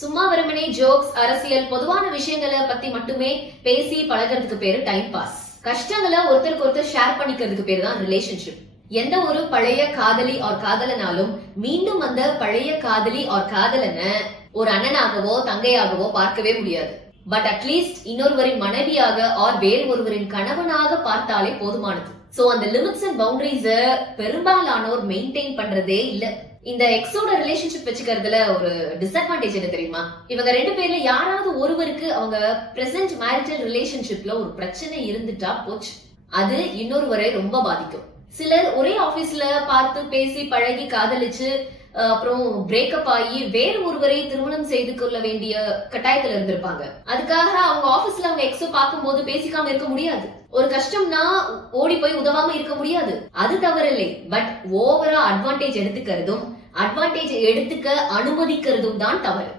சும்மா வெறுமனே ஜோக்ஸ், அரசியல், பொதுவான விஷயங்களை பத்தி மட்டுமே பேசி பழகிறதுக்கு பேரு டைம் பாஸ். கஷ்டங்களை ஒருத்தருக்கு ஒருத்தர் ஷேர் பண்ணிக்கிறதுக்கு பேரு தான் ரிலேஷன்ஷிப். எந்த ஒரு பழைய காதலி ஆர் காதலனாலும் மீண்டும் அந்த பழைய காதலி ஆர் காதலனை ஒரு அண்ணனாகவோ தங்கையாகவோ பார்க்கவே முடியாது. பட் அட்லீஸ்ட் இன்னொருவரின் மனைவியாக ஆர் வேறு ஒருவரின் கணவனாக பார்த்தாலே போதுமானது. சோ அந்த லிமிட்ஸ் அண்ட் பவுண்டரிஸ பெரும்பாலானோர் மெயின்டைன் பண்றதே இல்ல. இந்த எக்ஸோட ரிலேஷன்ஷிப் வச்சுக்கிறதுல ஒரு டிஸ்அட்வான்டேஜ் என்ன தெரியுமா? இவங்க ரெண்டு பேர்ல யாராவது ஒருவருக்கு அவங்க பிரசன்ட் மேரிட்டல் ரிலேஷன்ஷிப்ல ஒரு பிரச்சனை இருந்துட்டா போச்சு, அது இன்னொருவரை ரொம்ப பாதிக்கும். சிலர் ஒரே ஆபீஸ்ல பார்த்து பேசி பழகி காதலிச்சு அப்புறம் பிரேக்கப் ஆகி வேறு ஒருவரை திருமணம் செய்து கொள்ள வேண்டிய கட்டாயத்துல இருந்திருப்பாங்க. அதுக்காக அவங்க ஆபீஸ்ல அவங்க எக்ஸோ பார்க்கும் போது பேசிக்காம இருக்க முடியாது. ஒரு கஷ்டம்னா ஓடி போய் உதவாம இருக்க முடியாது, அது தவறில்லை. பட் ஓவரா அட்வான்டேஜ் எடுத்துக்கிறதும் அட்வான்டேஜ் எடுத்துக்க அனுமதிக்கிறதும் தான் தவறு.